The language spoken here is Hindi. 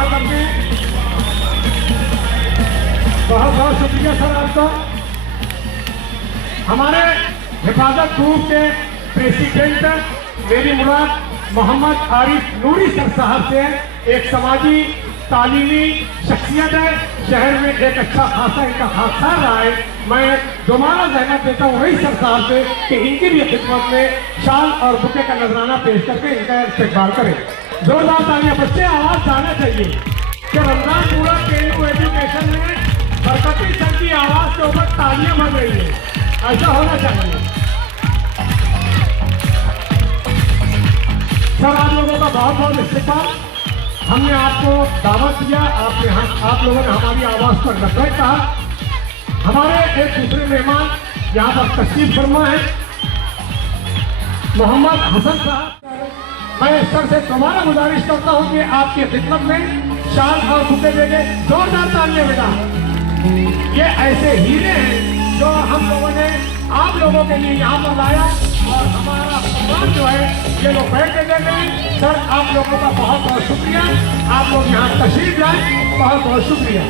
ग्रहण करते हैं। बहुत बहुत शुक्रिया सर आपका। हमारे हिफाजत ग्रुप के प्रेसिडेंट मेरी मुराद मोहम्मद आरिफ नूरी सर साहब से एक समाजी तालीमी शख्सियत है, शहर में एक अच्छा खासा इनका हादसा रहा है। मैं दोबारा जहमत देता हूँ वही सर साहब से कि इनकी भी खिदमत में शाल और बुके का नजराना पेश करके इनका इस्तेकबाल करें। जोरदार तालियां। बच्चे आवाज आना चाहिए कि रमजान पूरा केंद्र एजुकेशन में बरकती सर की आवाज के ऊपर तालियां बन रही है, ऐसा होना चाहिए। सर आप लोगों का बहुत बहुत इस्तेकबाल। हमने आपको दावत दिया, आप लोगों ने हमारी आवाज पर नजर कहा। हमारे एक दूसरे मेहमान यहाँ पर तशरीफ फरमा है मोहम्मद हसन साहब। मैं सर से दोबारा गुजारिश करता हूँ कि आपकी खिदमत में शाल और बुके देंगे। जोरदार तालियां बेटा। ये ऐसे हीरे हैं जो हम लोगों ने आप लोगों के लिए यहाँ पर लाया और हमारा सम्मान जो है ये लोग बैठ के देते हैं। सर आप लोगों का बहुत बहुत शुक्रिया। आप लोग यहाँ तशरीफ लाए, बहुत बहुत शुक्रिया।